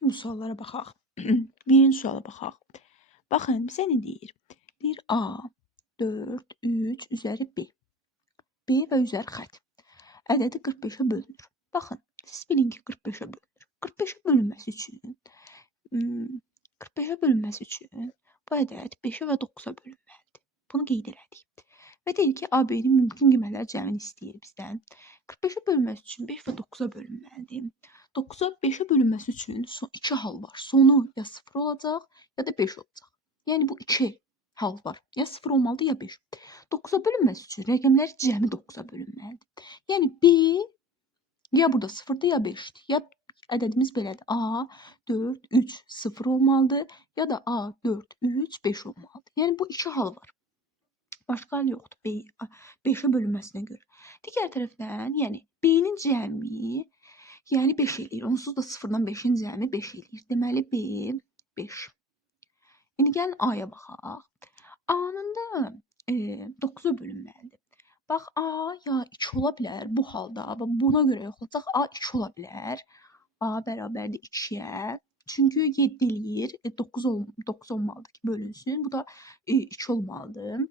Bu suallara baxaq. Birinci suala baxaq. Baxın, bizə nə deyir? Deyir A 4, 3 üzəri B. B və üzəri xətt. Ədədi 45-ə bölünür. Baxın, siz bilin ki 45-ə bölünür. 45-ə bölünməsi üçün 45-ə bölünməsi üçün bu ədəd 5-ə və 9-a bölünməlidir. Bunu qeyd elədik. Və deyir ki, AB-nin mümkün qiymətləri cəmini istəyir bizdən. 45-ə bölünməsi üçün 5 və 9-a bölünməlidir. 9-a 5-ə bölünməsi üçün iki hal var. Sonu ya 0 olacaq, ya da 5 olacaq. Yəni bu iki hal var. Ya 0 olmalıdır, ya 5. 9-a bölünməsi üçün rəqəmlər cəmi 9-a bölünməlidir. Yəni B ya burada 0-dır, ya 5-dir. Ya ədədimiz belədir. A 4, 3, 0 olmalıdır, ya da A 4, 3, 5 olmalıdır. Yəni bu iki hal var. Başqa hal yoxdur 5-ə bölünməsinə görə. Digər tərəfdən, yəni B-nin cəmi, yəni 5 eləyir. Onsuz da 0-dan 5-in cəmi 5 eləyir. Deməli B 5. İndi gəlin A-ya baxaq. A-nın da 9-a bölünməlidir. Bax A ya 2 ola bilər bu halda. Buna görə yoxlasaq A 2 ola bilər. A bərabərdir 2-yə. Çünki 7 eləyir. 9 olmalıdır ki, bölünsün. Bu da 2 olmalıdır.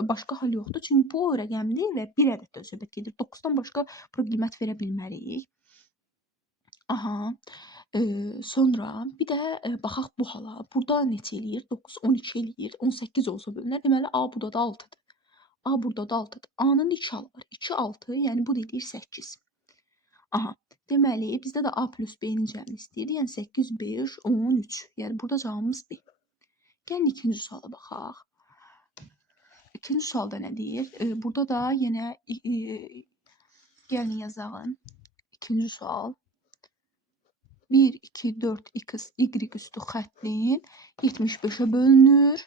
Başqa hal yoxdur. Çünki bu rəqəmdir və bir ədəddən söhbət gedir. 9-dan başqa qiymət verə bilmərik. Aha. Sonra bir də baxaq bu hala. Burada neçə eləyir? 9, 12 eləyir. 18 olsa bölünər. Deməli A burada da 6-dır. A burada da 6-dır. A-nın 2 halı var. 2, 6, yəni bu deyir 8. Aha. Deməli bizdə də A plus B-nin cəmini istəyirdi. Yəni 8, 5, 13. Yəni burada cavabımız B. Gəlin ikinci suala baxaq. İkinci sualda nə deyir? Burada da yenə gəlin yazağın. İkinci sual. 1, 2, 4, x, y üstü xəttin 75-ə bölünür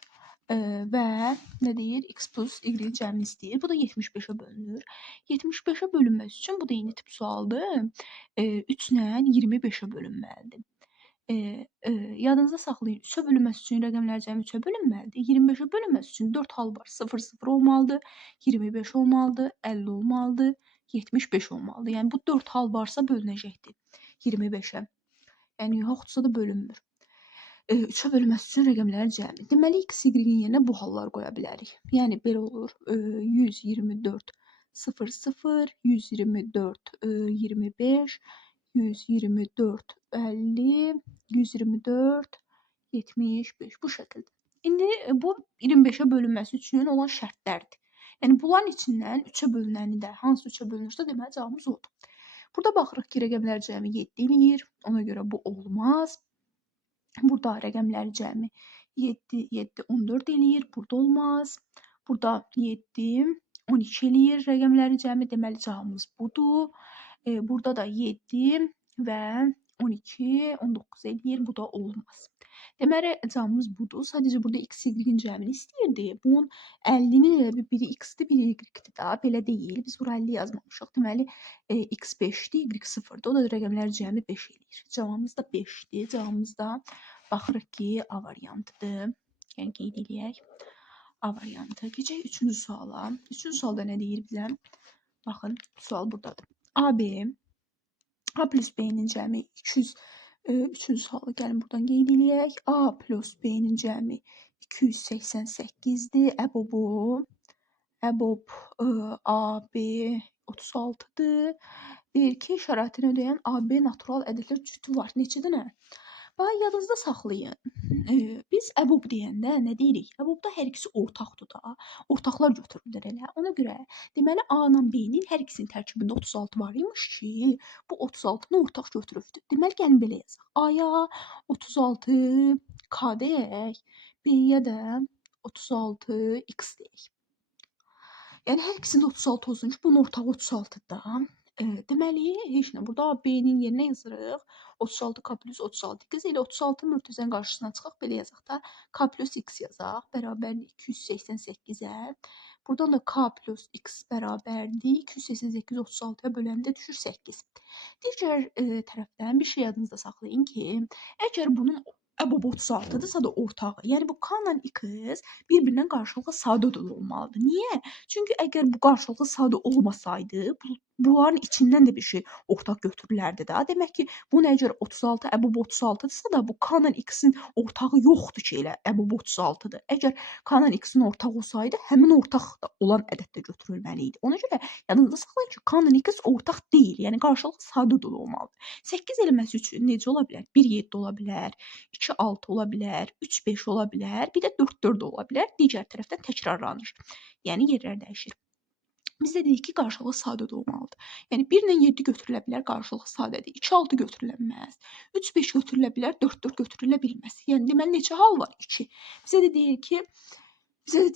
və nə deyir? X plus y cəmini istəyir. Bu da 75-ə bölünür. 75-ə bölünməsi üçün bu da eyni tip sualdır. 3 ilə 25-ə bölünməlidir. Yadınızda saxlayın. 3-ə bölünməsi üçün rəqəmlər cəmi 3-ə bölünməlidir. 25-ə bölünməsi üçün 4 hal var. 0, 0 olmalıdır. 25 olmalıdır. 50 olmalıdır. 75 olmalıdır. Yəni bu 4 hal varsa bölünəcəkdir 25-ə. Yəni yoxdursa da bölünmür. 3-ə bölünməsi üçün rəqəmlərin cəmi. Deməli x, y-in yerinə bu halları qoya bilərik. Yəni belə olur. 124 0, 0, 124 25, 124 50, 124 75 bu şəkildə. İndi bu 25-ə bölünməsi üçün olan şərtlərdir. Yəni bunların içindən 3-ə bölünəni də hansı 3-ə bölünürsə deməli cavabımız odur. Burada baxırıq ki, rəqəmlər cəmi 7 eləyir. Ona görə bu olmaz. Burada rəqəmlər cəmi 7, 7, 14 eləyir. Burada olmaz. Burada 7, 12 eləyir. Rəqəmlərin cəmi deməli cavabımız budur. Burada da 7 və 12, 19 eləyir. Bu da olmaz. Deməli cavabımız budur. Sadəcə burada x, y-in cəmini istəyirdi. Bunun 50-nin elə biri x-dir, biri y-dir da. Belə deyil. Biz bura 50 yazmamışıq. Deməli x 5-dir, y 0-dır. O da rəqəmlər cəmi 5 eləyir. Cavabımız da 5-dir. Cavabımız da baxırıq ki, A variantıdır. Yəni qeyd eləyək. A variantı. Keçək 3-cü suala. 3-cü sualda nə deyir bizə? Baxın, sual buradadır. A plus B-nin cəmi 200. 3-cü sualı gəlin buradan qeyd eləyək. A plus B-nin cəmi 288-dir. Əbob AB 36-dır. Deyir ki, şəraitini ödəyən AB natural ədədlər cütü var. Neçə dənə? Bax, yadınızda saxlayın. Biz əbob deyəndə nə deyirik? Əbobda hər ikisi ortaqdır da. Ortaqlar götürülür elə. Ona görə deməli A-la B-nin hər ikisinin tərkibində 36 var imiş ki, bu 36-nı ortaq götürübdür. Deməli gəlin belə yazaq. A-ya 36 K deyək, B-yə də 36 X deyək. Yəni hər ikisində 36 olsun ki, bunun ortağı 36-dır da. Deməli, heç nə. Burada B-nin yerinə yazırıq. 36 K plus 36 X ilə 36 mürtəzənin qarşısına çıxaq. Belə yazaq da. K plus X yazaq. Bərabərdir 288-ə. Buradan da K plus X bərabərdir 288 36-ya böləndə düşür 8. Digər tərəfdən bir şey yadınızda saxlayın ki, əgər bunun əbob 36-dırsa da ortağı, yəni bu K ilə X bir-birindən qarşılıqlı sadə olmalıdır. Niyə? Çünki əgər bu qarşılıqlı sadə olmasaydı, bunların içindən də bir şey ortaq götürülərdi də. Demək ki, bunun əgər 36 əbub 36-dırsa da, bu K-la X-in ortağı yoxdur ki, elə əbub 36-dır. Əgər K-la X-in ortağı olsaydı, həmin ortaq da olan ədəd də götürülməli idi. Ona görə yadınızda saxlayın ki, K-la X ortaq deyil, yəni qarşılıqlı sadə dolu olmalıdır. 8 eləməsi üçün necə ola bilər? 1 7 ola bilər, 2 6 ola bilər, 3 5 ola bilər, bir də 4 4 ola bilər. Digər tərəfdən təkrarlanır. Yəni yerlər dəyişir. Biz də dedik ki, qarşılıqlı sadə də olmalıdır. Yəni 1 ilə 7 götürülə bilər, qarşılıqlı sadədir. 2 6 götürülə bilməz. 3 5 götürülə bilər, 4 4 götürülə bilməz. Yəni deməli neçə hal var? 2. Bizə də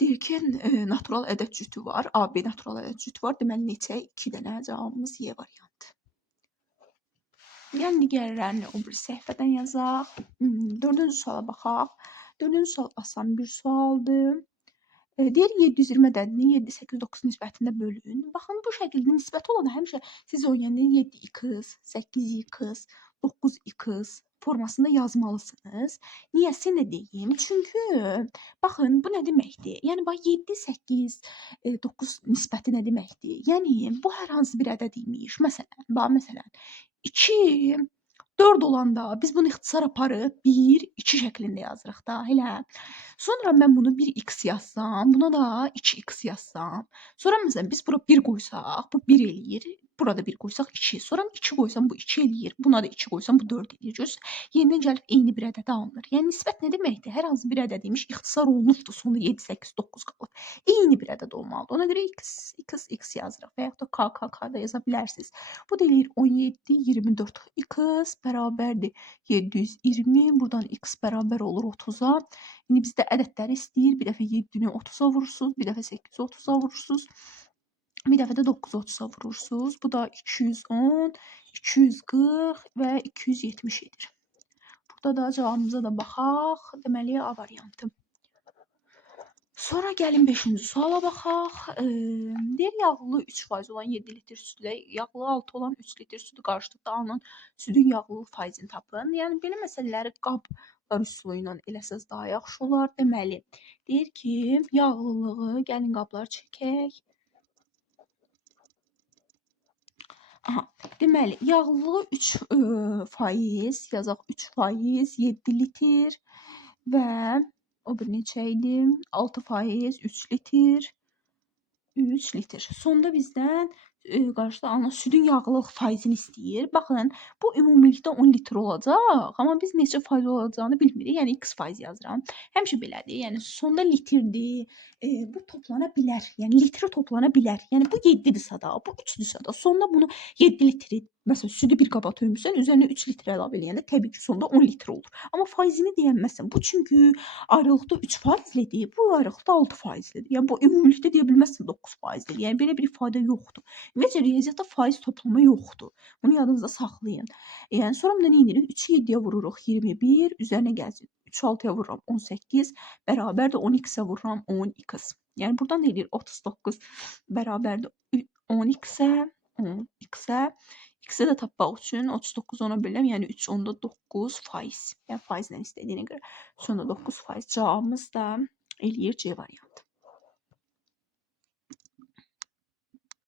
deyir ki, natural ədəd cütü var. AB natural ədəd cütü var. Deməli neçə? 2 dənə cavabımız Y variantı. Yəni digərlərini o bir səhifədən yazaq. 4-cü suala baxaq. 4-cü sual asan bir sualdır. Deyir 720 ədədini 7, 8, 9 nisbətində bölün. Baxın, bu şəkildə nisbəti olanda həmişə siz o yəni 7x, 8x, 9x formasında yazmalısınız. Niyəsini də deyim. Çünki baxın, bu nə deməkdir? Yəni bax 7, 8, 9 nisbəti nə deməkdir? Yəni bu hər hansı bir ədəd imiş. Məsələn, 2 4 olanda biz bunu ixtisar aparıb 1, 2 şəklində yazırıq da, elə. Sonra mən bunu 1x yazsam, buna da 2x yazsam. Sonra məsələn biz bura 1 qoysaq, bu 1 eləyir. Burada 1 qoysaq 2. Sonra 2 qoysam bu 2 eləyir. Buna da 2 qoysam bu 4 eləyir. Görürsüz? Yenidən gəlib eyni bir ədədə alınır. Yəni nisbət nə deməkdir? Hər hansı bir ədəd imiş, ixtisar olunubdur. Sonda 7, 8, 9 qalıb. Eyni bir ədəd olmalıdır. Ona görə x yazırıq və yaxud da k da yaza bilərsiniz. Bu da eləyir 17, 24 x bərabərdir 720. Buradan x bərabər olur 30-a. İndi bizdə ədədləri istəyir. Bir dəfə 7-ni 30-a vurursunuz, bir dəfə 8-i 30-a vurursunuz. Bir dəfə də 9-u 30-a vurursunuz. Bu da 210, 240 və 270 edir. Burada da cavabımıza da baxaq. Deməli A variantı. Sonra gəlin 5-ci suala baxaq. Deyir yağlı 3% olan 7 litr südlə yağlı 6 olan 3 litr südü qarşılıqda alınan südün yağlılıq faizini tapın. Yəni belə məsələləri qablar üsulu ilə eləsəz daha yaxşı olar. Deməli, deyir ki, yağlılığı gəlin qablar çəkək. Aha, deməli, yağlılığı 3% yazaq 3% 7 litr və o bir neçə idi? 6% 3 litr. 3 litr. Sonda bizdən qarşıda alınan südün yağlılıq faizini istəyir. Baxın, bu ümumilikdə 10 litr olacaq, amma biz neçə faiz olacağını bilmirik. Yəni x faiz yazıram. Həmişə belədir. Yəni sonda litrdir. Bu toplana bilər. Yəni litri toplana bilər. Yəni bu 7-dirsə da, bu 3-dürsə da, sonda bunu 7 litri, məsələn, südü bir qaba tökmüsən, üzərinə 3 litr əlavə eləyəndə təbii ki, sonda 10 litr olur. Amma faizini deyənməsən. Bu çünki ayrılıqda 3%-lidir, bu ayrılıqda 6%-lidir. Yəni bu ümumilikdə deyə bilməzsən 9%-lidir. Yəni belə bir ifadə yoxdur. Ümumiyyətlə riyaziyyatda faiz toplama yoxdur. Bunu yadınızda saxlayın. Yəni sonra bundan nə edirik? 3-ü 7-yə vururuq 21, üzərinə gəlsin. 3-ü 6-ya vururam 18, bərabərdir 10x-ə vururam 10x. Yəni buradan nə edir? 39 bərabərdir 10x-ə, 10x-ə. X-i də tapmaq üçün 39 ona bölürəm, yəni 3 onda 9%. Yəni faizlə istədiyinə görə sonda 9%. Cavabımız da eləyir C variantı.